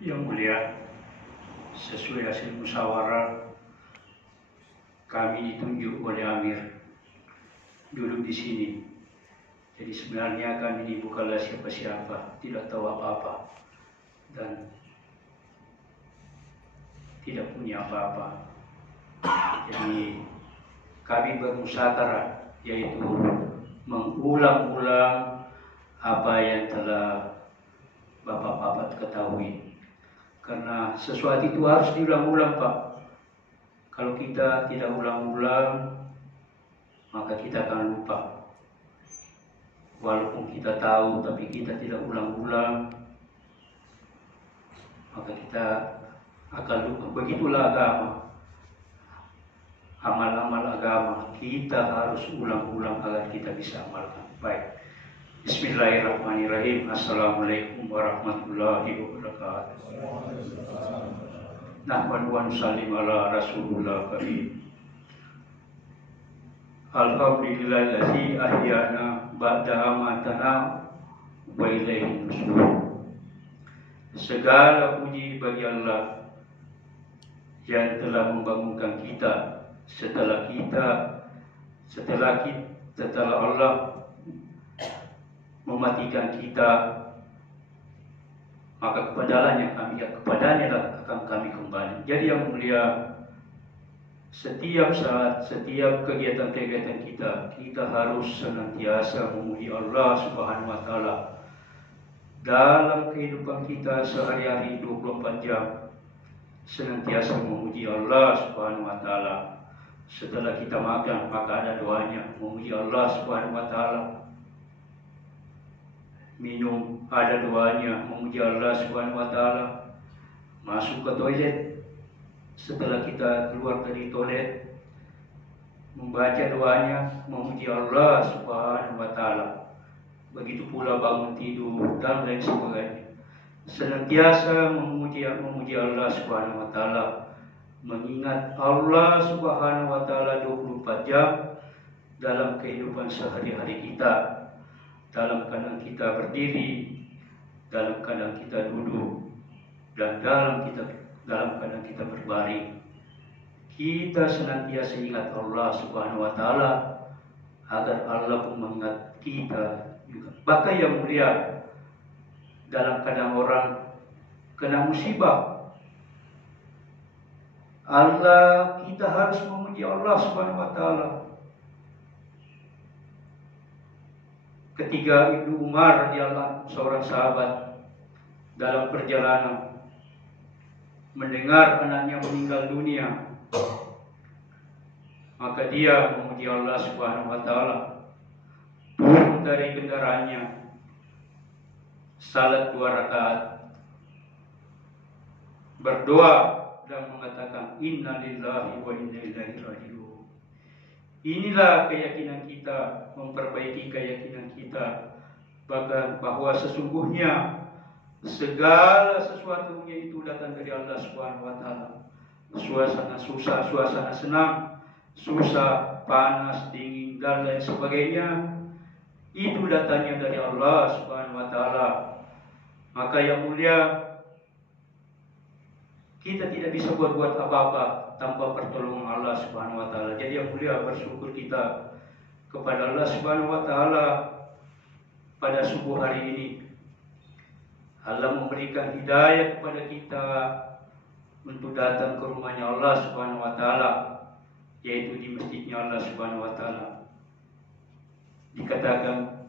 Yang mulia, sesuai hasil musyawarah, kami ditunjuk oleh Amir duduk di sini. Jadi sebenarnya kami ini bukanlah siapa-siapa, tidak tahu apa-apa, dan tidak punya apa-apa. Jadi kami bermusyawarah, yaitu mengulang-ulang apa yang telah Bapak-bapak ketahui. Karena sesuatu itu harus diulang-ulang, Pak. Kalau kita tidak ulang-ulang, maka kita akan lupa. Walaupun kita tahu, tapi kita tidak ulang-ulang, maka kita akan lupa. Begitulah agama. Amal-amal agama kita harus ulang-ulang agar kita bisa amalkan. Baik. Bismillahirrahmanirrahim. Assalamualaikum warahmatullahi wabarakatuh. Nahmadu wa nusallim ala Rasulullah karim. Alhamdulillahi ahyana ba'da amatana wa ilaihi nusyur. Segala puji bagi Allah yang telah membangunkan kita setelah Allah mematikan kita, maka kepadanya akan kami kembali. Jadi yang mulia, setiap saat, setiap kegiatan-kegiatan kita harus senantiasa memuji Allah Subhanahu wa taala. Dalam kehidupan kita sehari-hari 24 jam senantiasa memuji Allah Subhanahu wa taala. Setelah kita makan, maka ada doanya memuji Allah Subhanahu wa taala. Minum, ada doanya memuji Allah Subhanahu wa taala. Masuk ke toilet, setelah kita keluar dari toilet, membaca doanya memuji Allah Subhanahu wa taala. Begitu pula bangun tidur dan lain sebagainya. Senantiasa memuji Allah Subhanahu wa taala. Mengingat Allah Subhanahu wa taala 24 jam dalam kehidupan sehari-hari kita. Dalam keadaan kita berdiri, dalam keadaan kita duduk, dan dalam keadaan kita berbaring. Kita senantiasa ingat Allah Subhanahu wa taala agar Allah pun mengingat kita juga. Bahkan yang mulia, dalam keadaan orang kena musibah, kita harus memuji Allah Subhanahu wa taala. Ketika Ibnu Umar radhiyallahu anhu, seorang sahabat, dalam perjalanan mendengar anaknya meninggal dunia, maka dia memuji Allah Subhanahu wa taala, turun dari kendaraannya, salat 2 rakaat, berdoa dan mengatakan inna lillahi wa inna ilaihi raji'un. Inilah keyakinan kita, memperbaiki keyakinan kita bahwa sesungguhnya segala sesuatunya itu datang dari Allah Subhanahu wa taala. Suasana susah, suasana senang, susah, panas, dingin dan lain sebagainya, itu datangnya dari Allah Subhanahu wa taala. Maka yang mulia, kita tidak bisa berbuat apa-apa tanpa pertolongan Allah Subhanahu wa taala. Jadi yang mulia, bersyukur kita kepada Allah Subhanahu wa taala pada subuh hari ini. Allah memberikan hidayah kepada kita untuk datang ke rumahnya Allah Subhanahu wa taala, yaitu di masjidnya Allah Subhanahu wa taala. Dikatakan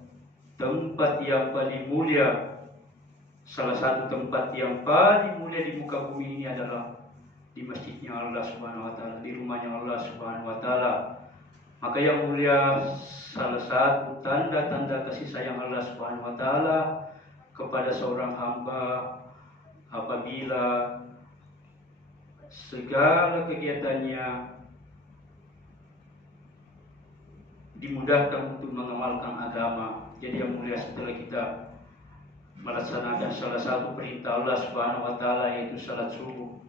tempat yang paling mulia, salah satu tempat yang paling mulia di muka bumi ini adalah di masjidnya Allah Subhanahu wa taala, di rumahnya Allah Subhanahu wa taala. Maka yang mulia, salah satu tanda-tanda kasih sayang Allah Subhanahu wa taala kepada seorang hamba apabila segala kegiatannya dimudahkan untuk mengamalkan agama. Jadi yang mulia, setelah kita melaksanakan salah satu perintah Allah Subhanahu wa taala, yaitu salat subuh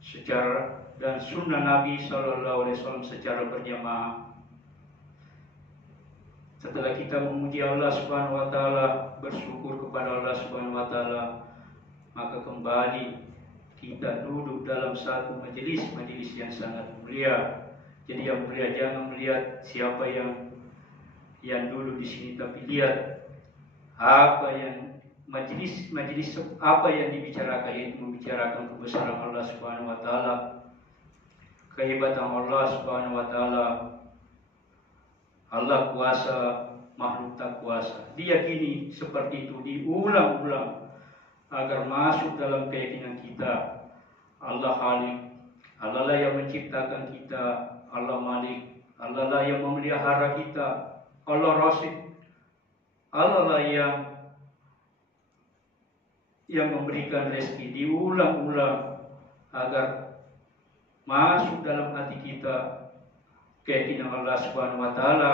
secara dan sunnah Nabi Sallallahu Alaihi Wasallam secara berjamaah. Setelah kita memuji Allah Subhanahu wa taala, bersyukur kepada Allah Subhanahu wa taala, maka kembali kita duduk dalam satu majelis yang sangat mulia. Jadi yang mulia jangan melihat siapa yang duduk di sini, tapi lihat apa yang majelis apa yang dibicarakan, yaitu membicarakan kebesaran Allah Subhanahu wa taala, kehebatan Allah Subhanahu wa taala. Allah kuasa, makhluk tak kuasa. Diyakini seperti itu, diulang-ulang agar masuk dalam keyakinan kita. Allah Khalik, Allah lah yang menciptakan kita. Allah Malik, Allah lah yang memelihara kita. Allah Rasid, Allah lah yang memberikan rezeki. Diulang-ulang agar masuk dalam hati kita keyakinan Allah Subhanahu wa taala,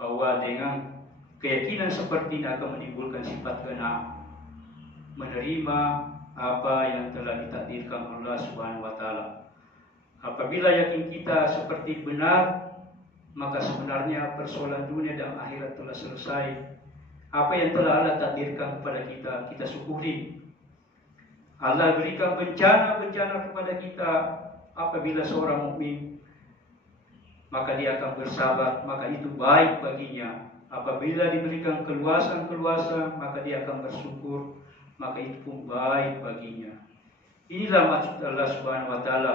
bahwa dengan keyakinan seperti ini akan menimbulkan sifat qanaah, menerima apa yang telah ditakdirkan Allah Subhanahu wa taala. Apabila yakin kita seperti benar, maka sebenarnya persoalan dunia dan akhirat telah selesai. Apa yang telah Allah takdirkan kepada kita, kita syukuri. Allah berikan bencana-bencana kepada kita. Apabila seorang mukmin, maka dia akan bersabar, maka itu baik baginya. Apabila diberikan keluasan-keluasan, maka dia akan bersyukur, maka itu pun baik baginya. Inilah maksud Allah Subhanahu wa taala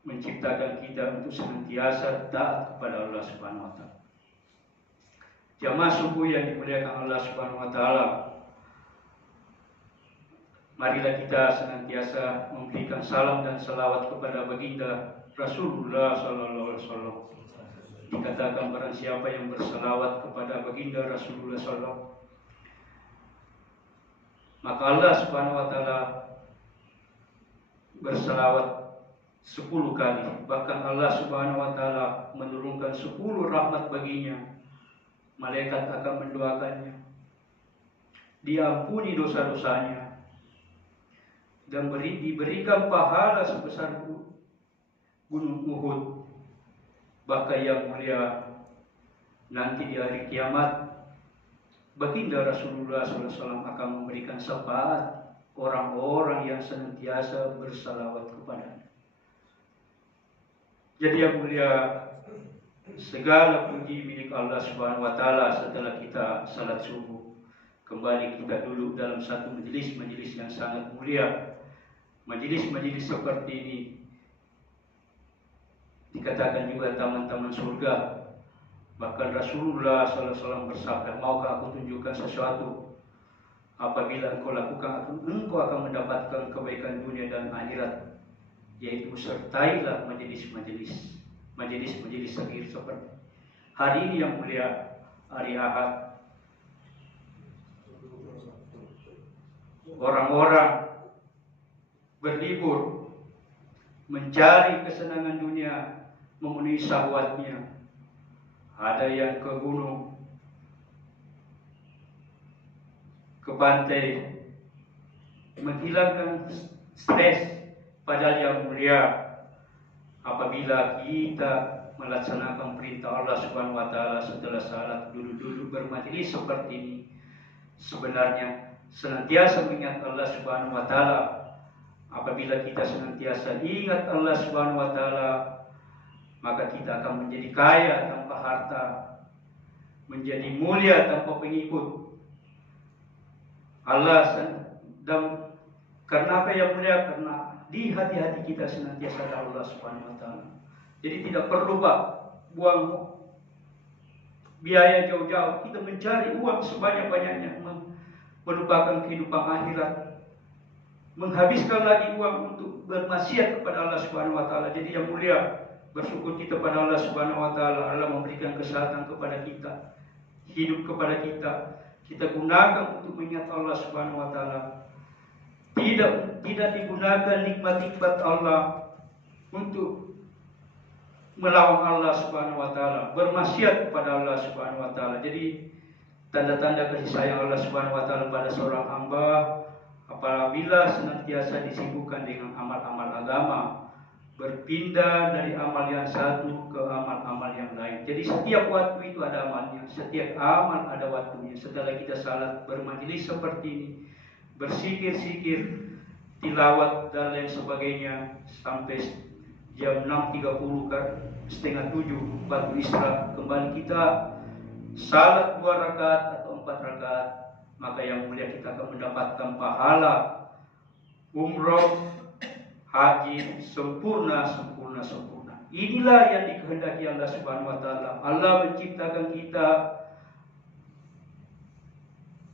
menciptakan kita untuk senantiasa taat kepada Allah Subhanahu wa taala. Jamaah subuh yang dimuliakan Allah Subhanahu wa taala, marilah kita senantiasa memberikan salam dan salawat kepada baginda Rasulullah sallallahu alaihi wasallam. Dikatakan barang siapa yang bersalawat kepada baginda Rasulullah sallallahu, maka Allah Subhanahu wa taala bersalawat 10 kali. Bahkan Allah Subhanahu wa taala menurunkan 10 rahmat baginya. Malaikat akan mendoakannya, diampuni dosa-dosanya, dan diberikan pahala sebesar gunung Uhud. Bahkan yang mulia nanti di hari kiamat, baginda Rasulullah SAW akan memberikan syafaat orang-orang yang senantiasa bersalawat kepadanya. Jadi yang mulia, segala puji milik Allah Subhanahu wa taala. Setelah kita salat subuh, kembali kita duduk dalam satu majelis yang sangat mulia. Majelis seperti ini dikatakan juga taman-taman surga. Bahkan Rasulullah SAW bersabda, maukah aku tunjukkan sesuatu? Apabila engkau lakukan, engkau akan mendapatkan kebaikan dunia dan akhirat, yaitu sertailah majelis sagir seperti hari ini yang mulia, hari Ahad. Orang-orang berlibur, mencari kesenangan dunia, memenuhi syahwatnya. Ada yang ke gunung, ke pantai, menghilangkan stres. Padahal yang mulia, apabila kita melaksanakan perintah Allah Subhanahu wa taala setelah salat, duduk-duduk bermajelis seperti ini, sebenarnya senantiasa mengingat Allah Subhanahu wa taala. Apabila kita senantiasa ingat Allah Subhanahu wa taala, maka kita akan menjadi kaya tanpa harta, menjadi mulia tanpa pengikut. Allah dan karena apa yang mulia? Karena di hati-hati kita senantiasa ada Allah Subhanahu wa taala. Jadi tidak perlu buang biaya jauh-jauh, kita mencari uang sebanyak-banyaknya, melupakan kehidupan akhirat, menghabiskan lagi uang untuk bermaksiat kepada Allah Subhanahu wa taala. Jadi yang mulia, bersyukur kita pada Allah Subhanahu wa taala. Allah memberikan kesehatan kepada kita, hidup kepada kita. Kita gunakan untuk mengingat Allah Subhanahu wa taala. Tidak digunakan nikmat-nikmat Allah untuk melawan Allah Subhanahu wa taala, bermaksiat kepada Allah Subhanahu wa taala. Jadi tanda-tanda kasih sayang Allah Subhanahu wa taala pada seorang hamba apabila senantiasa disibukkan dengan amal-amal agama, berpindah dari amal yang satu ke amal-amal yang lain. Jadi setiap waktu itu ada amalnya, setiap amal ada waktunya. Setelah kita salat bermajelis seperti ini, bersikir-sikir, tilawat dan lain sebagainya sampai jam 6.30 ke setengah 7 waktu istirahat, kembali kita salat 2 rakaat atau 4 rakaat, maka yang mulia kita akan mendapatkan pahala umroh haji sempurna. Inilah yang dikehendaki Allah Subhanahu wa taala. Allah menciptakan kita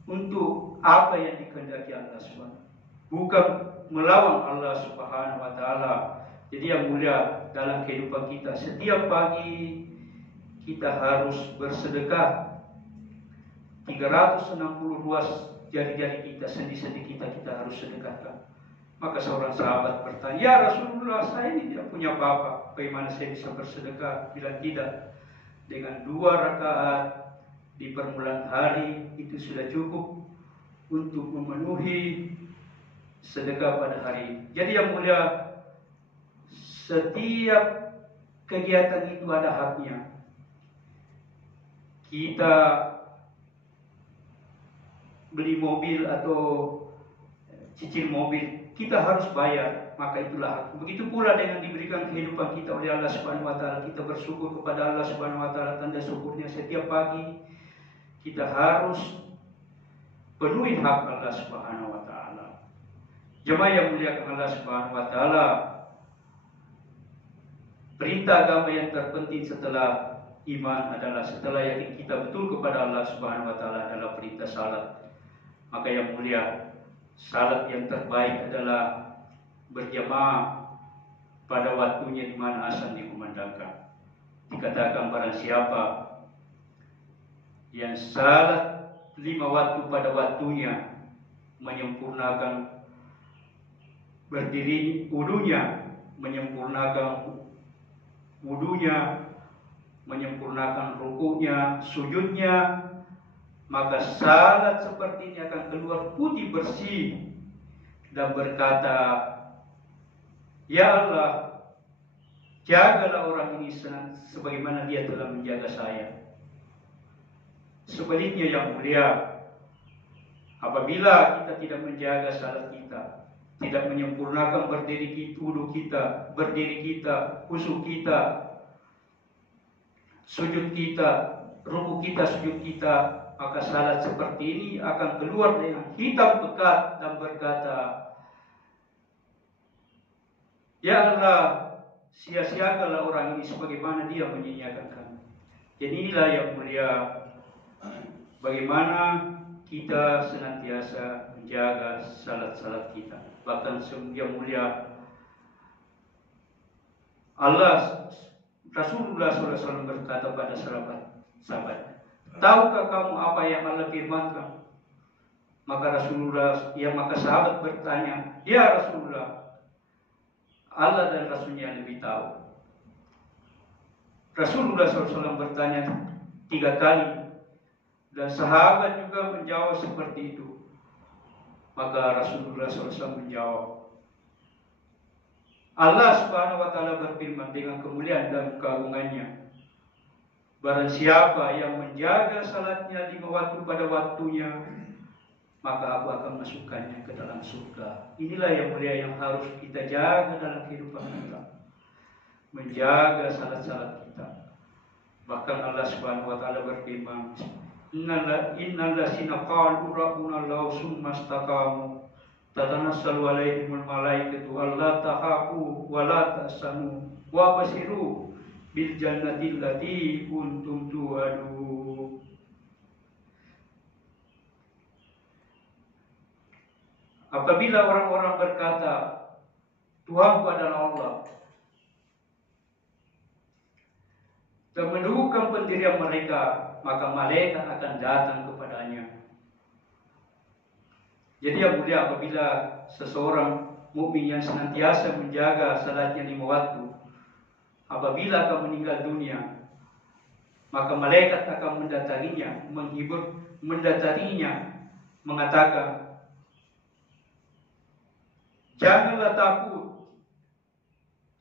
untuk apa yang dikehendaki Allah Subhanahu, bukan melawan Allah Subhanahu wa taala. Jadi yang mulia, dalam kehidupan kita setiap pagi kita harus bersedekah 360 ruas jari-jari kita, sendi-sendi kita harus sedekahkan. Maka seorang sahabat bertanya, "Ya Rasulullah, saya ini tidak punya apa-apa, bagaimana saya bisa bersedekah?" Bilang, "Tidak, dengan 2 rakaat di permulaan hari itu sudah cukup untuk memenuhi sedekah pada hari." Jadi yang mulia, setiap kegiatan itu ada haknya. Kita beli mobil atau cicil mobil, kita harus bayar, maka itulah hak. Begitu pula dengan diberikan kehidupan kita oleh Allah Subhanahu wa taala, kita bersyukur kepada Allah Subhanahu wa taala. Tanda syukurnya setiap pagi kita harus penuhi hak Allah Subhanahu wa taala. Jemaah yang muliakan Allah Subhanahu wa taala, perintah agama yang terpenting setelah iman adalah, setelah yakin kita betul kepada Allah Subhanahu wa taala, adalah perintah salat. Maka yang mulia, salat yang terbaik adalah berjamaah pada waktunya di mana azan dikumandangkan. Dikatakan barang siapa yang salat 5 waktu pada waktunya, menyempurnakan berdiri wudunya, menyempurnakan wudunya, menyempurnakan rukuknya, sujudnya, maka salat seperti ini akan keluar putih bersih dan berkata, "Ya Allah, jagalah orang ini sebagaimana dia telah menjaga saya." Sebaliknya yang mulia, apabila kita tidak menjaga salat kita, tidak menyempurnakan wudu kita, berdiri kita, khusyuk kita, sujud kita, rukuk kita, sujud kita, maka salat seperti ini akan keluar dengan hitam pekat dan berkata, "Ya Allah, sia-siakanlah orang ini sebagaimana dia menyia-nyiakan kami." Jadi inilah yang mulia, bagaimana kita senantiasa menjaga salat-salat kita. Bahkan yang mulia, Rasulullah SAW berkata pada sahabat, "Tahukah kamu apa yang Allah firmankan?" Maka sahabat bertanya, "Ya Rasulullah, Allah dan Rasulnya yang lebih tahu." Rasulullah SAW bertanya 3 kali, dan sahabat juga menjawab seperti itu. Maka Rasulullah SAW menjawab, Allah Subhanahu wa taala berfirman dengan kemuliaan dan keagungannya, "Barang siapa yang menjaga salatnya 5 waktu pada waktunya, maka aku akan masukkannya ke dalam surga." Inilah yang mulia yang harus kita jaga dalam kehidupan kita, menjaga salat-salat kita. Bahkan Allah Subhanahu wa taala berfirman, "Innal ladzina qalu rabbuna Allah tsumma istaqamu tatanassalu alaihimul malaikatu alla takhafu wa la tahzanu wa basyiru bil jannati allati kuntum tu'adun." Apabila orang-orang berkata, "Tuhanku adalah Allah," dan menunggukan pendirian mereka, maka malaikat akan datang kepadanya. Jadi yang mulia, apabila seseorang mukmin yang senantiasa menjaga salatnya 5 waktu, apabila akan meninggal dunia, maka malaikat akan mendatanginya, mengatakan, "Janganlah takut,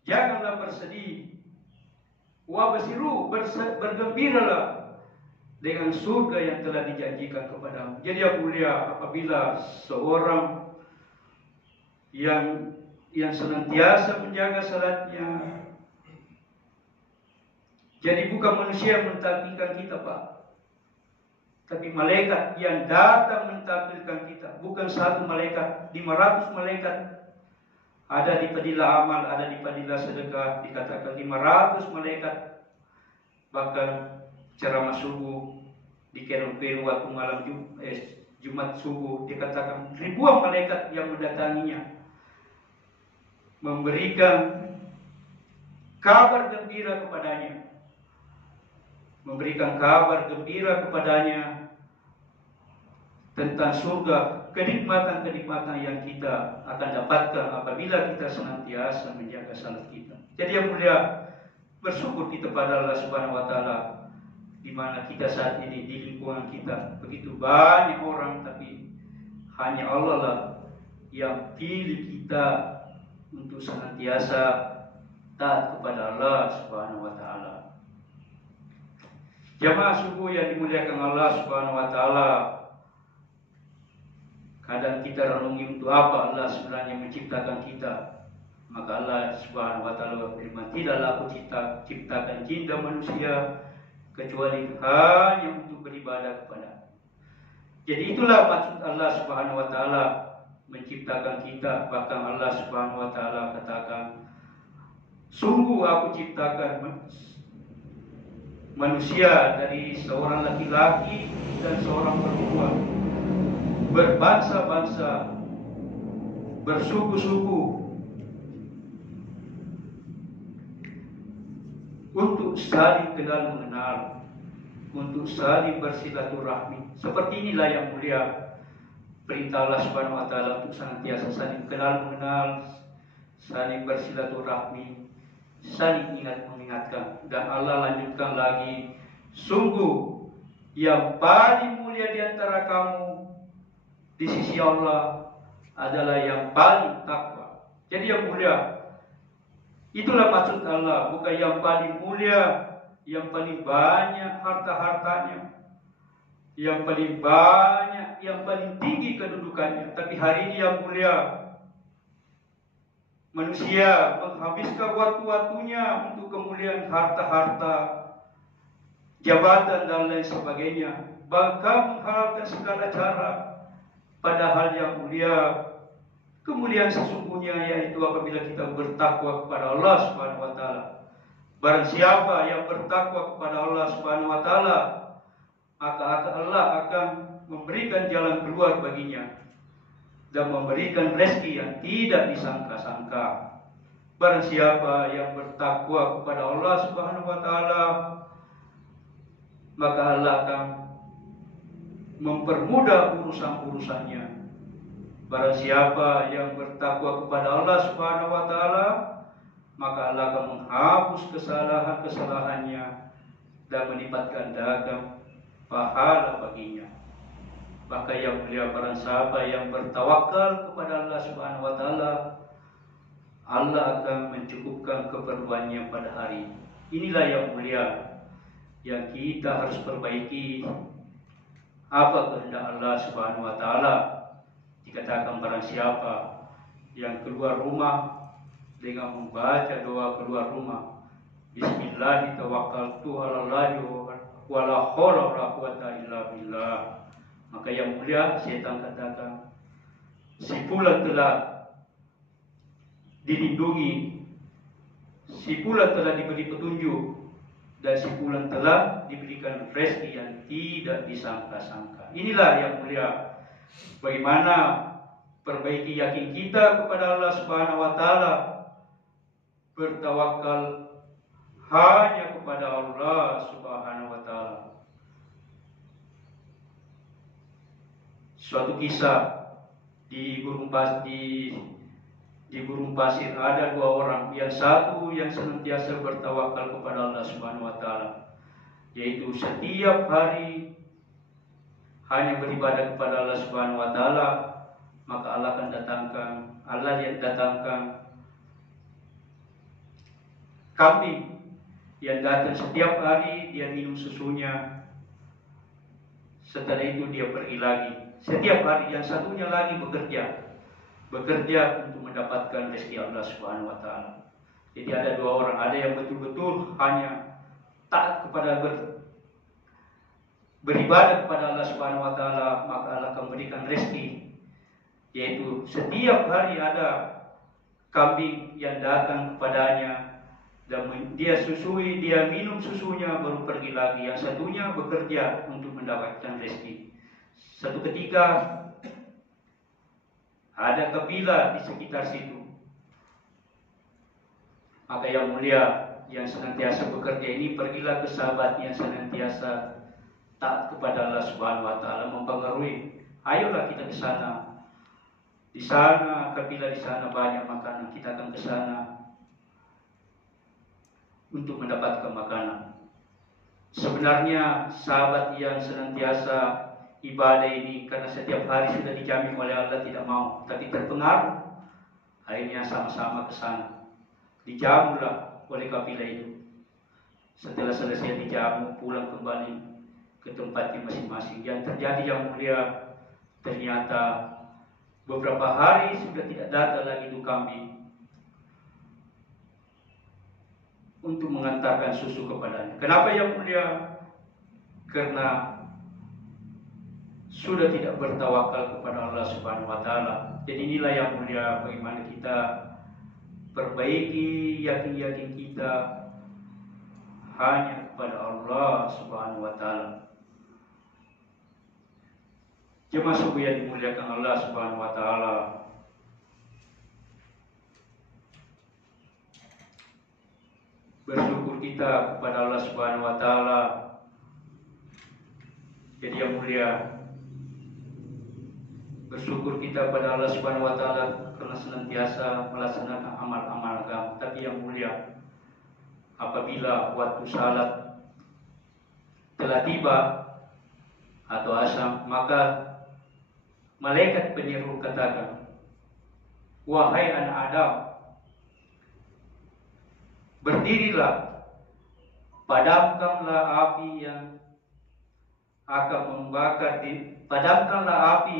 Janganlah bersedih. Wabasiru, bergembiralah dengan surga yang telah dijanjikan kepadamu. Jadi yang mulia, apabila seorang yang senantiasa menjaga salatnya, jadi bukan manusia yang mentampilkan kita, Pak, tapi malaikat yang datang mentampilkan kita. Bukan satu malaikat, 500 malaikat. Ada di padilah amal, ada di padilah sedekah, dikatakan 500 malaikat. Bahkan ceramah subuh di Kelu waktu malam Jumat subuh, dikatakan ribuan malaikat yang mendatanginya, memberikan kabar gembira kepadanya, tentang surga, kenikmatan-kenikmatan yang kita akan dapatkan apabila kita senantiasa menjaga salat kita. Jadi yang mulia, bersyukur kita pada Allah Subhanahu wa taala, di mana kita saat ini di lingkungan kita begitu banyak orang, tapi hanya Allah lah yang pilih kita untuk senantiasa taat kepada Allah Subhanahu wa taala. Jamaah subuh yang dimuliakan Allah Subhanahu wa taala, kadang kita renungi untuk apa Allah sebenarnya menciptakan kita. Maka Allah Subhanahu wa taala berfirman, tidaklah aku ciptakan jin dan manusia kecuali hanya untuk beribadah kepada. Jadi itulah maksud Allah Subhanahu wa taala menciptakan kita. Bahkan Allah Subhanahu wa taala katakan, sungguh aku ciptakan manusia dari seorang laki-laki dan seorang perempuan, berbangsa-bangsa, bersuku-suku, untuk saling kenal mengenal, untuk saling bersilaturahmi. Seperti inilah yang mulia perintah Allah Subhanahu wa taala untuk senantiasa saling kenal mengenal, saling bersilaturahmi, saling ingat mengingatkan. Dan Allah lanjutkan lagi, sungguh yang paling mulia di antara kamu di sisi Allah adalah yang paling takwa. Jadi yang mulia, itulah maksud Allah, bukan yang paling mulia, yang paling banyak harta-hartanya, yang paling banyak, yang paling tinggi kedudukannya. Tapi hari ini yang mulia, manusia menghabiskan waktu-waktunya untuk kemuliaan harta-harta, jabatan dan lain sebagainya, bahkan menghalalkan segala cara. Padahal yang mulia, kemuliaan sesungguhnya yaitu apabila kita bertakwa kepada Allah Subhanahu wa taala. Barang siapa yang bertakwa kepada Allah Subhanahu wa taala, maka Allah akan memberikan jalan keluar baginya dan memberikan rezeki yang tidak disangka-sangka. Barang siapa yang bertakwa kepada Allah Subhanahu wa taala, maka Allah akan mempermudah urusan-urusannya. Barang siapa yang bertakwa kepada Allah Subhanahu wa taala, maka Allah akan menghapus kesalahan-kesalahannya dan melipat gandakan pahala baginya. Maka yang mulia, barang siapa yang bertawakal kepada Allah Subhanahu wa taala, Allah akan mencukupkan keperluannya pada hari. Inilah yang mulia yang kita harus perbaiki. Apa kehendak Allah Subhanahu wa taala? Dikatakan barang siapa yang keluar rumah dengan membaca doa keluar rumah, Bismillah tawakkaltu 'alallahi wa la haula wa la quwwata illa billah, maka yang mulia setan katakan, si fulan telah dilindungi, si fulan telah diberi petunjuk, dan si fulan telah diberikan rezeki yang tidak disangka-sangka. Inilah yang mulia, bagaimana perbaiki yakin kita kepada Allah Subhanahu wa taala, bertawakal hanya kepada Allah Subhanahu wa taala. Suatu kisah di Gurun Pasir ada dua orang, yang satu yang senantiasa bertawakal kepada Allah Subhanahu wa taala, yaitu setiap hari hanya beribadah kepada Allah Subhanahu wa taala, maka Allah yang datangkan kambing yang datang setiap hari, dia minum susunya. Setelah itu dia pergi lagi. Setiap hari yang satunya lagi bekerja untuk mendapatkan rezeki Allah Subhanahu wa taala. Jadi ada dua orang, ada yang betul-betul hanya taat kepada beribadah kepada Allah Subhanahu wa taala, maka Allah akan berikan rezeki. Yaitu setiap hari ada kambing yang datang kepadanya dan dia susui, dia minum susunya, baru pergi lagi. Yang satunya bekerja untuk mendapatkan rezeki. Satu ketika ada kabilah di sekitar situ. Maka yang mulia yang senantiasa bekerja ini pergilah ke sahabat yang senantiasa taat kepada Allah Subhanahu wa taala, mempengaruhi, ayolah kita ke sana. Di sana kabilah di sana banyak makanan, kita akan ke sana untuk mendapatkan makanan. Sebenarnya sahabat yang senantiasa ibadah ini karena setiap hari sudah dijamin oleh Allah tidak mau, tapi terpengaruh. Akhirnya sama-sama ke sana. Dijamulah oleh kabilah itu. Setelah selesai dijamu, pulang kembali ke tempatnya masing-masing. Yang terjadi yang mulia, ternyata beberapa hari sudah tidak datang lagi itu kambing untuk mengantarkan susu kepadanya. Kenapa yang mulia? Karena sudah tidak bertawakal kepada Allah Subhanahu wa taala. Jadi inilah yang mulia, bagaimana kita perbaiki yakin kita hanya kepada Allah Subhanahu wa taala. Jemaah subuh yang dimuliakan Allah Subhanahu wa taala. Bersyukur kita kepada Allah Subhanahu wa taala. Jadi yang mulia, bersyukur kita kepada Allah Subhanahu wa taala karena senantiasa melaksanakan amal-amal agama. Tapi yang mulia, apabila waktu salat telah tiba atau asam, maka malaikat penyeru katakan, wahai anak Adam, berdirilah, padamkanlah api yang akan membakar padamkanlah api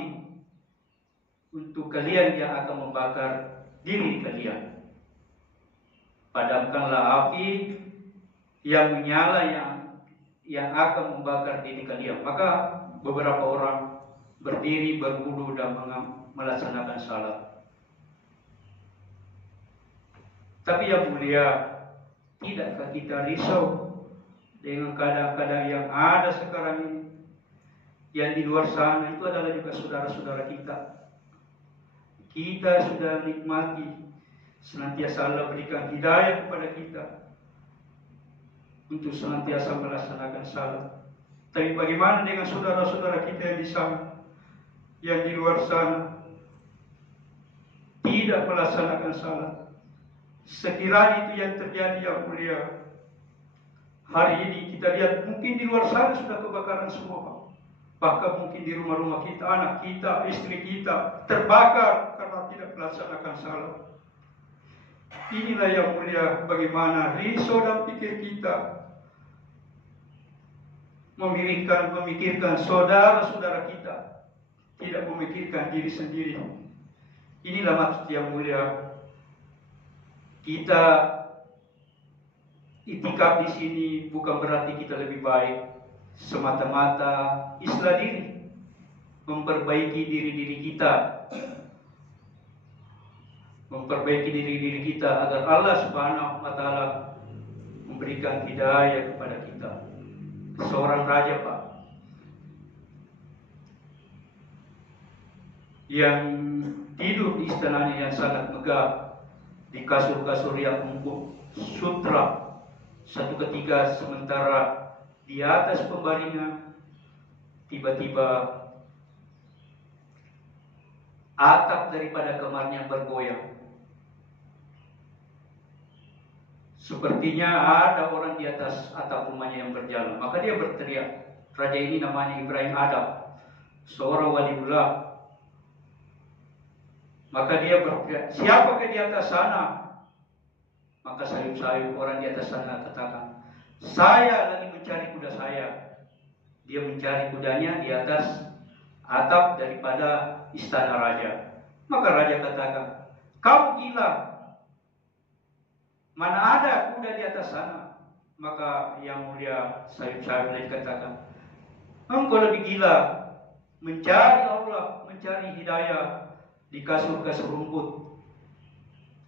untuk kalian yang akan membakar diri kalian. Padamkanlah api yang menyala yang akan membakar diri kalian. Maka beberapa orang berdiri, berwudu dan melaksanakan salat. Tapi yang mulia, tidakkah kita risau dengan keadaan-keadaan yang ada sekarang ini? Yang di luar sana itu adalah juga saudara-saudara kita. Kita sudah nikmati, senantiasa Allah berikan hidayah kepada kita untuk senantiasa melaksanakan salat. Tapi bagaimana dengan saudara-saudara kita yang di sana, yang di luar sana tidak melaksanakan salat? Sekiranya itu yang terjadi yang mulia, hari ini kita lihat mungkin di luar sana sudah kebakaran semua, bahkan mungkin di rumah-rumah kita, anak kita, istri kita terbakar karena tidak melaksanakan salat. Inilah yang mulia, bagaimana risau dan pikir kita memikirkan saudara-saudara kita, tidak memikirkan diri sendiri. Inilah maksud yang mulia. Kita itikaf di sini bukan berarti kita lebih baik, semata-mata islah diri, memperbaiki diri kita, agar Allah Subhanahu wa taala memberikan hidayah kepada kita. Seorang raja, Pak, yang tidur di istananya yang sangat megah, di kasur-kasur yang empuk, sutra. Satu ketika sementara di atas pembaringan, tiba-tiba atap daripada kamarnya bergoyang. Sepertinya ada orang di atas atap rumahnya yang berjalan. Maka dia berteriak. Raja ini namanya Ibrahim Adam, seorang waliullah. Maka dia berteriak, siapakah di atas sana? Maka sayup-sayup orang di atas sana katakan, saya lagi mencari kuda saya. Dia mencari kudanya di atas atap daripada istana raja. Maka raja katakan, kamu gila, mana ada kuda di atas sana? Maka yang mulia sayup-sayup lagi katakan, engkau lebih gila mencari Allah, mencari hidayah di kasur-kasur rumput.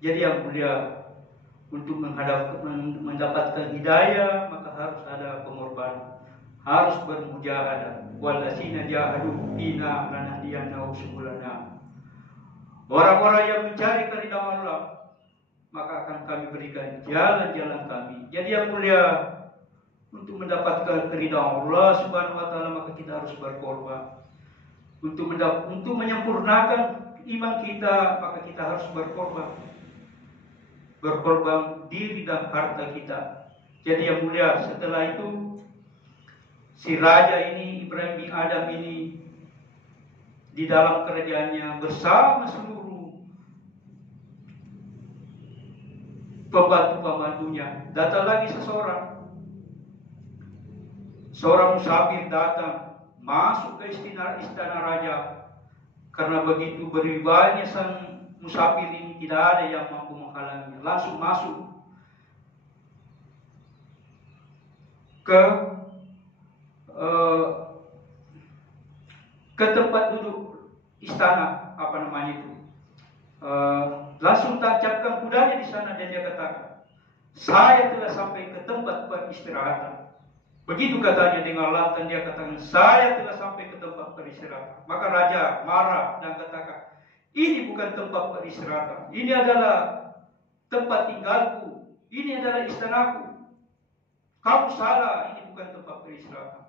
Jadi yang mulia, untuk mendapatkan hidayah maka harus ada pengorbanan, harus bermujahadah. Wallazina jahadu fina lanahdiyannahum subulana. Orang-orang yang mencari keridhaan Allah, maka akan kami berikan jalan-jalan kami. Jadi yang mulia, untuk mendapatkan keridhaan Allah Subhanahu wa taala maka kita harus berkorban. Untuk menyempurnakan iman kita maka kita harus berkorban. Berkorban diri dan harta kita. Jadi yang mulia, setelah itu si raja ini, Ibrahim bin Adam ini, di dalam kerajaannya bersama seluruh pembantu-pembantunya. Datang lagi seorang musafir datang masuk ke istana raja. Karena begitu berwibawanya sang musafir ini, tidak ada yang mampu menghalanginya. Langsung masuk ke tempat duduk istana, langsung tancapkan kudanya di sana dan dia katakan, saya telah sampai ke tempat peristirahatan. Begitu katanya dengan lantang dia katakan, saya telah sampai ke tempat peristirahatan. Maka raja marah dan katakan, ini bukan tempat peristirahatan, ini adalah tempat tinggalku, ini adalah istanaku. Kamu salah, ini bukan tempat peristirahatan.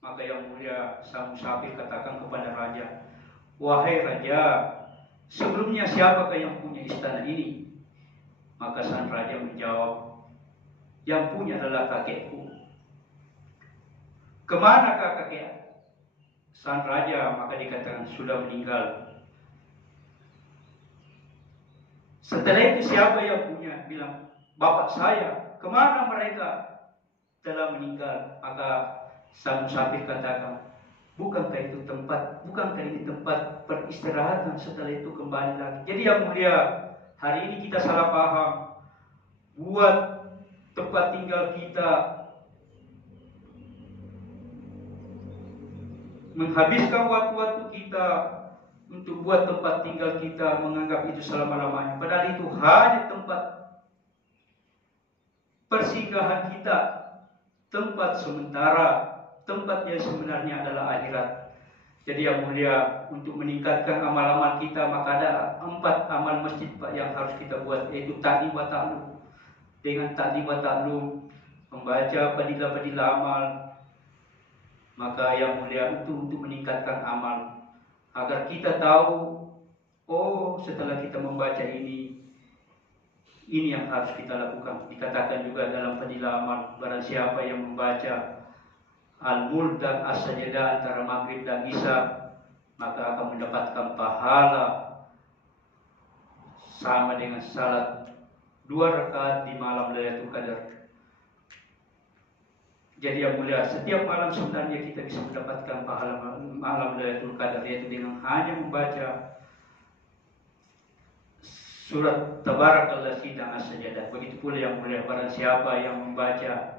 Maka yang mulia sang musafir katakan kepada raja, wahai raja, sebelumnya siapakah yang punya istana ini? Maka sang raja menjawab, yang punya adalah kakekku. Kemanakah kakek sang raja? Maka dikatakan sudah meninggal. Setelah itu siapa yang punya? Bilang, bapak saya. Kemana mereka? Telah meninggal. Maka sang musafir katakan, bukankah ini tempat peristirahatan? Setelah itu kembali lagi. Jadi yang mulia, hari ini kita salah paham. Buat tempat tinggal kita, menghabiskan waktu-waktu kita untuk buat tempat tinggal kita, menganggap itu selama-lamanya. Padahal itu hanya tempat persinggahan kita, tempat sementara, tempat yang sebenarnya adalah akhirat. Jadi yang mulia, untuk meningkatkan amal-amal kita, maka ada 4 amal masjid Pak yang harus kita buat, yaitu ta'lim wa ta'lum. Dengan ta'lim wa ta'lum, membaca fadilah-fadilah amal, maka yang mulia untuk meningkatkan amal, agar kita tahu, oh setelah kita membaca ini yang harus kita lakukan. Dikatakan juga dalam fadilah amal, barang siapa yang membaca Al-Mulk dan As-Sajadah antara Maghrib dan Isya, maka akan mendapatkan pahala sama dengan salat 2 rakaat di malam Lailatul Qadar. Jadi yang mulia, setiap malam sebenarnya kita bisa mendapatkan pahala malam Lailatul Qadar, yaitu dengan hanya membaca surat Tabarakalladzi dan As-Sajadah. Begitu pula yang mulia, barang siapa yang membaca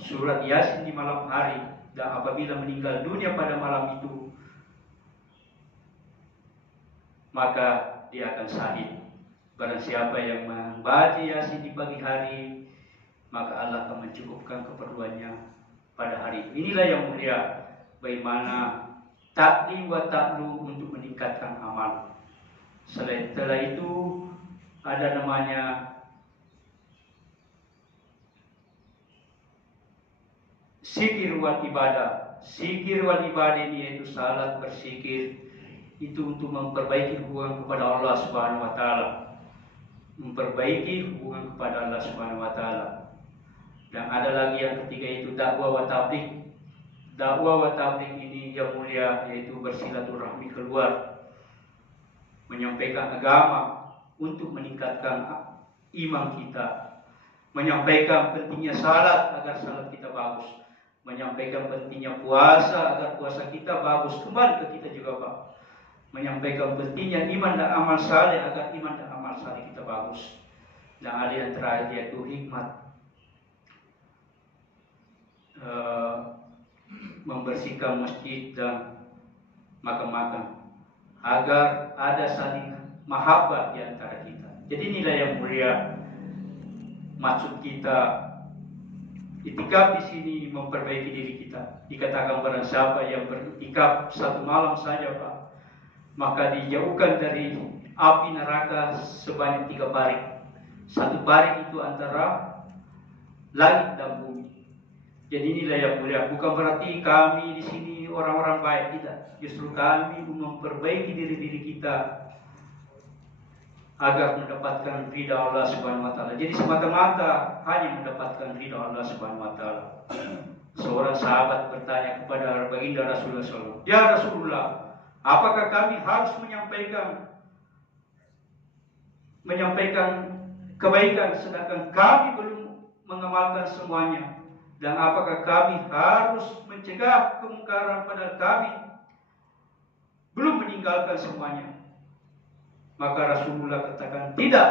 surat Yasin di malam hari dan apabila meninggal dunia pada malam itu, maka dia akan syahid. Barang siapa yang membaca Yasin di pagi hari, maka Allah akan mencukupkan keperluannya pada hari itu. Inilah yang mulia, bagaimana ta'lim wa ta'lum untuk meningkatkan amal. Setelah itu ada namanya zikir wal ibadah. Zikir wal ibadah ini yaitu salat, berzikir, itu untuk memperbaiki hubungan kepada Allah Subhanahu wa taala. Memperbaiki hubungan kepada Allah Subhanahu wa taala. Dan ada lagi yang ketiga, itu dakwah wa tabligh. Dakwah wa tabligh ini yang mulia, yaitu bersilaturahmi keluar, menyampaikan agama untuk meningkatkan iman kita. menyampaikan pentingnya salat agar salat kita bagus, menyampaikan pentingnya puasa agar puasa kita bagus, kembali ke kita juga Pak, menyampaikan pentingnya iman dan amal saleh agar iman dan amal saleh kita bagus. Dan ada yang terakhir yaitu hikmat membersihkan masjid dan makam-makam agar ada saling mahabbah di antara kita. Jadi nilai yang mulia, maksud kita itikaf di sini memperbaiki diri kita. Dikatakan barang siapa yang beritikaf satu malam saja Pak, maka dijauhkan dari api neraka sebanyak 3 barik. 1 barik itu antara langit dan bumi. Jadi nilai yang mulia, bukan berarti kami di sini orang-orang baik, tidak. Justru kami memperbaiki diri kita agar mendapatkan ridha Allah Subhanahu wa taala. Jadi semata-mata hanya mendapatkan ridha Allah Subhanahu wa taala. Seorang sahabat bertanya kepada baginda Rasulullah SAW, "Ya Rasulullah, apakah kami harus menyampaikan kebaikan sedangkan kami belum mengamalkan semuanya? Dan apakah kami harus mencegah kemungkaran padahal kami belum meninggalkan semuanya?" Maka Rasulullah katakan, "Tidak.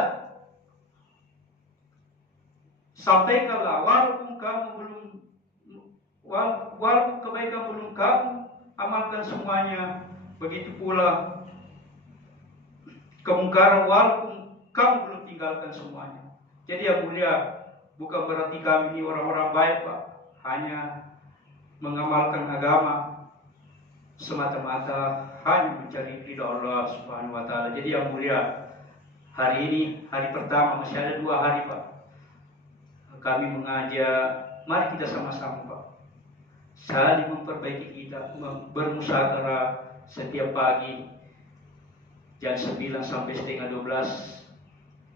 Sampaikanlah walaupun kebaikan belum kamu amalkan semuanya. Begitu pula kemungkaran walaupun kamu belum tinggalkan semuanya." Jadi yang mulia, bukan berarti kami ini orang-orang baik Pak, hanya mengamalkan agama semata-mata hanya mencari ridha Allah Subhanahu wa taala. Jadi yang mulia, hari ini hari pertama, masih ada 2 hari Pak. Kami mengajak, mari kita sama-sama Pak, saling memperbaiki kita, bermusyawarah setiap pagi jam 9 sampai setengah 12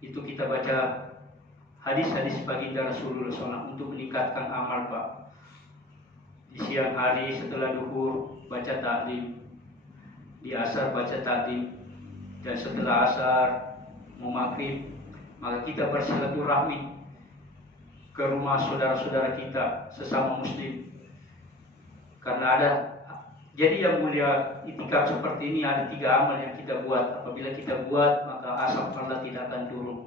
itu kita baca hadis-hadis baginda Rasulullah SAW untuk meningkatkan amal Pak. Di siang hari setelah duhur baca taklim, di asar baca taklim, dan setelah asar mau maghrib maka kita bersilaturahmi ke rumah saudara-saudara kita sesama muslim. Jadi yang mulia, itikaf seperti ini ada 3 amal yang kita buat. Apabila kita buat maka asap Allah tidak akan turun,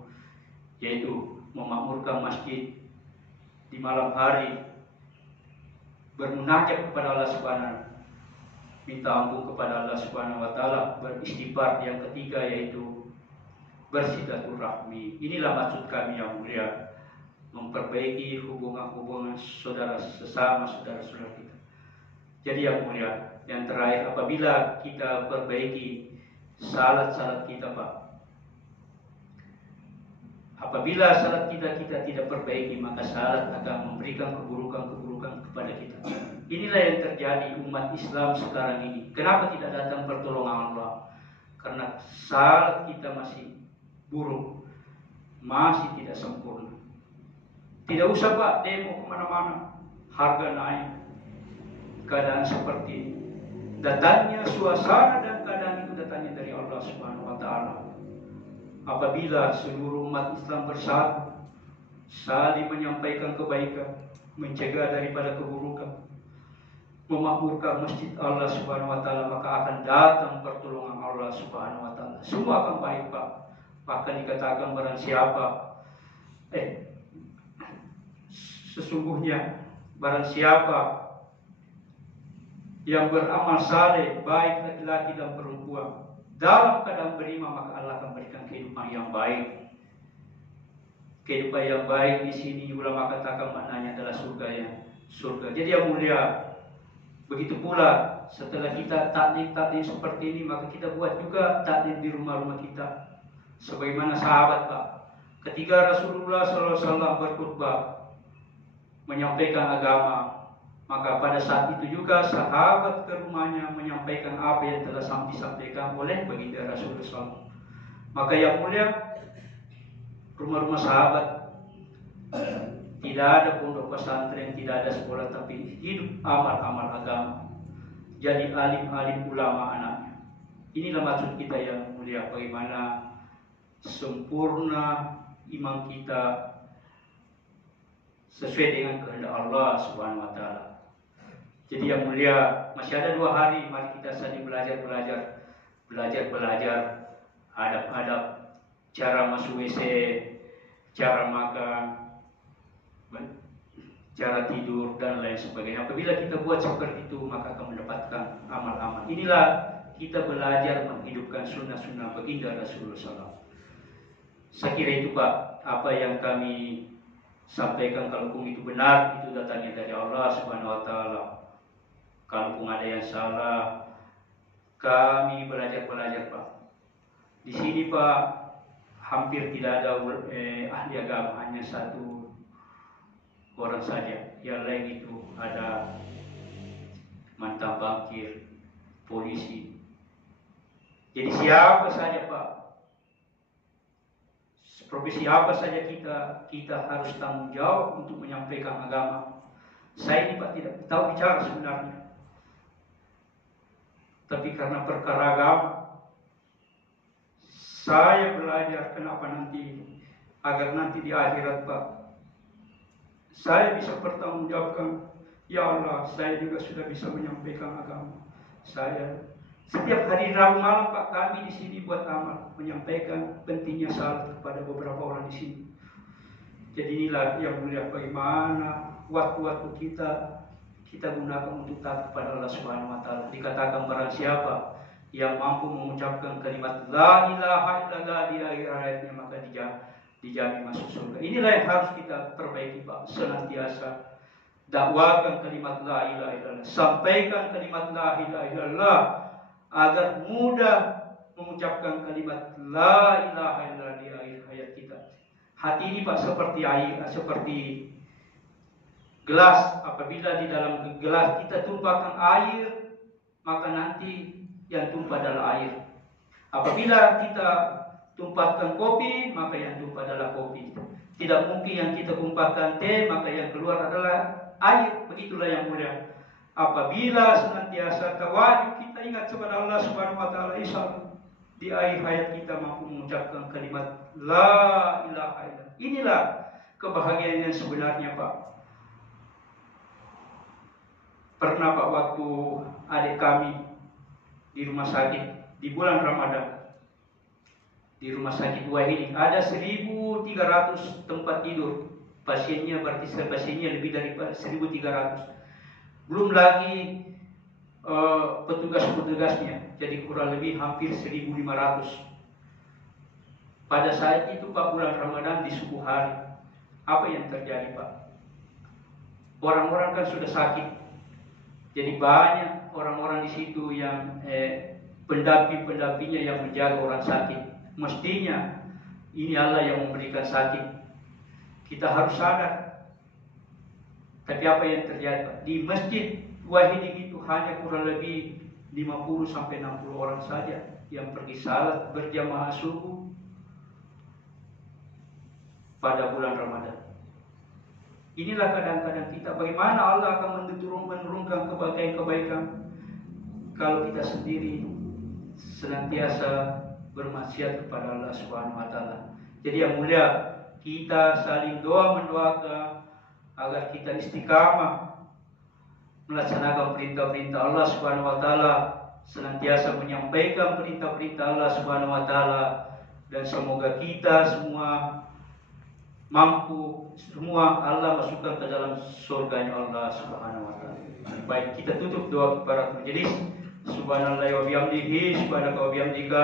yaitu memakmurkan masjid di malam hari, bermunajat kepada Allah Subhanahu, minta ampun kepada Allah Subhanahu wa taala, beristighfar. Yang ketiga yaitu bersilaturahmi. Inilah maksud kami yang mulia, memperbaiki hubungan-hubungan saudara sesama saudara-saudara kita. Jadi yang mulia, yang terakhir, apabila kita perbaiki salat-salat kita Pak, apabila salat kita tidak perbaiki, maka salat akan memberikan keburukan-keburukan kepada kita. Inilah yang terjadi umat Islam sekarang ini. Kenapa tidak datang pertolongan Allah? Karena salat kita masih buruk, masih tidak sempurna. Tidak usah Pak demo kemana-mana, harga naik, keadaan seperti ini. Datangnya suasana dan keadaan itu datangnya dari Allah Subhanahu wa taala. Apabila seluruh umat Islam bersatu, saling menyampaikan kebaikan, mencegah daripada keburukan, memakmurkan masjid Allah Subhanahu wa taala, maka akan datang pertolongan Allah Subhanahu wa taala. Semua akan baik Pak. Bahkan dikatakan barang siapa sesungguhnya barang siapa yang beramal saleh, baik laki-laki dan perempuan, dalam keadaan beriman, maka Allah akan berikan kehidupan yang baik. Kehidupan yang baik di sini ulama katakan maknanya adalah surga. Jadi yang mulia, begitu pula setelah kita taklim seperti ini, maka kita buat juga taklim di rumah-rumah kita. Sebagaimana sahabat Pak, ketika Rasulullah SAW berkhutbah menyampaikan agama, maka pada saat itu juga sahabat ke rumahnya menyampaikan apa yang telah disampaikan oleh baginda Rasulullah SAW. Maka yang mulia, rumah-rumah sahabat tidak ada pondok pesantren, tidak ada sekolah, tapi hidup amal-amal agama. Jadi alim-alim ulama anaknya. Inilah maksud kita yang mulia, bagaimana sempurna iman kita, sesuai dengan kehendak Allah Subhanahu wa taala. Jadi yang mulia, masih ada 2 hari, mari kita saling belajar, adab-adab, cara masuk WC, cara makan, cara tidur dan lain sebagainya. Apabila kita buat seperti itu, maka akan mendapatkan amal-amal. Inilah kita belajar menghidupkan sunnah-sunnah baginda Rasulullah SAW. Saya kira itu Pak, apa yang kami sampaikan. Kalau pun itu benar, itu datangnya dari Allah Subhanahu wa taala. Kalau pun ada yang salah, kami belajar Pak. Di sini Pak, hampir tidak ada ahli agama, hanya 1 orang saja. Yang lain itu ada mantan bankir, polisi. Jadi siapa saja Pak, profesi apa saja kita harus tanggung jawab untuk menyampaikan agama. Saya ini Pak tidak tahu bicara sebenarnya, tapi karena perkara agama saya belajar. Kenapa nanti, agar nanti di akhirat Pak saya bisa bertanggungjawabkan, ya Allah, saya juga sudah bisa menyampaikan agama. Saya setiap hari Rabu malam Pak, kami di sini buat amal, menyampaikan pentingnya salat kepada beberapa orang di sini. Jadi inilah yang mulia, bagaimana waktu-waktu kita gunakan untuk taat kepada Allah Subhanahu wa taala. Dikatakan barang siapa yang mampu mengucapkan kalimat la ilaha illallah di akhir hayatnya, maka dijamin masuk surga. Inilah yang harus kita perbaiki Pak, senantiasa dakwakan kalimat la ilaha illallah, sampaikan kalimat la ilaha illallah agar mudah mengucapkan kalimat la ilaha illallah di akhir hayat kita. Hati ini Pak seperti air, seperti gelas. Apabila di dalam gelas kita tumpahkan air, maka nanti yang tumpah adalah air. Apabila kita tumpahkan kopi, maka yang tumpah adalah kopi. Tidak mungkin yang kita tumpahkan teh, maka yang keluar adalah air. Begitulah yang mulia. Apabila senantiasa tawajud kita ingat kepada Allah Subhanahu wa taala, insyaallah di akhir hayat kita mampu mengucapkan kalimat la ilaha illallah. Inilah kebahagiaan yang sebenarnya Pak. Pernah Pak, waktu adik kami di rumah sakit di bulan Ramadan, di rumah sakit Wahidi ada 1.300 tempat tidur pasiennya, berarti pasiennya lebih dari 1.300. Belum lagi petugas-petugasnya, jadi kurang lebih hampir 1.500. Pada saat itu Pak, bulan Ramadan di subuh hari, apa yang terjadi Pak? Orang-orang kan sudah sakit, jadi banyak orang-orang di situ yang pendamping-pendampingnya yang menjaga orang sakit. Mestinya ini Allah yang memberikan sakit, kita harus sadar. Tapi apa yang terjadi Pak? Di masjid Wahidi itu hanya kurang lebih 50 sampai 60 orang saja yang pergi salat berjamaah subuh pada bulan Ramadan. Inilah kadang-kadang kita, bagaimana Allah akan menurunkan kebaikan-kebaikan kalau kita sendiri senantiasa bermaksiat kepada Allah Subhanahu wa taala. Jadi yang mulia, kita saling mendoakan agar kita istiqamah melaksanakan perintah-perintah Allah Subhanahu wa taala, senantiasa menyampaikan perintah-perintah Allah Subhanahu wa taala, dan semoga kita semua mampu, semua Allah masukkan ke dalam surganya Allah Subhanahu wa taala. Baik, kita tutup doa kepada majelis. Subhanallahi wa bihamdihi, subhanaka wa bihamdika,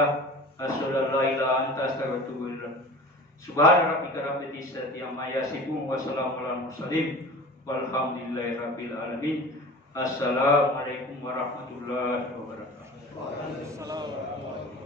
asyhadu an la ilaha anta astaghfiruka wa atubu ilaik. Subhana rabbika rabbil izzati amma yasifun wa salamun alal mursalin walhamdulillahi rabbil alamin. Assalamualaikum warahmatullahi wabarakatuh. Waalaikumsalam.